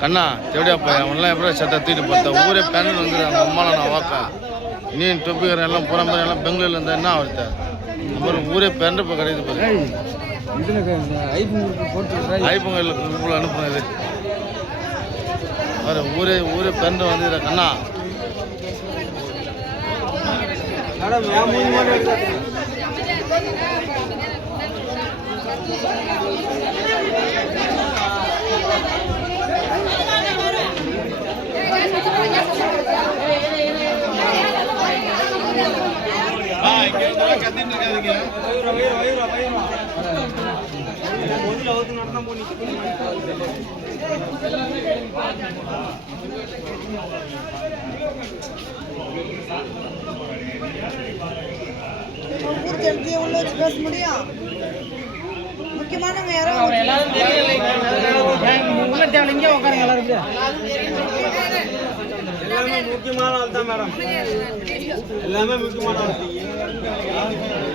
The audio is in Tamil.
கண்ணா எப்படியாப்பா அவன்லாம் எப்படியா சத்தா தூக்கிட்டு பார்த்தா ஊரே பேனல் வந்துடுறாங்க அம்மாவை நான் வாக்கா நீ தொப்பிக்கிறேன் எல்லாம் புறம் எல்லாம் பெங்களூர்ல இருந்தா என்ன அவர்த்த அப்புறம் ஊரே பேண்ட் இப்போ கிடையாது பாரு ஐப்பொங்கல் குரூப்பில் அனுப்புனது பாரு ஊரே பேண்ட் வந்துடுற கண்ணா முக்கியமானவங்க யாரும் இங்கே உட்காருங்க எல்லாரும் முக்கியமான ஆள் தான் மேடம் எல்லாமே முக்கியமான ஆள்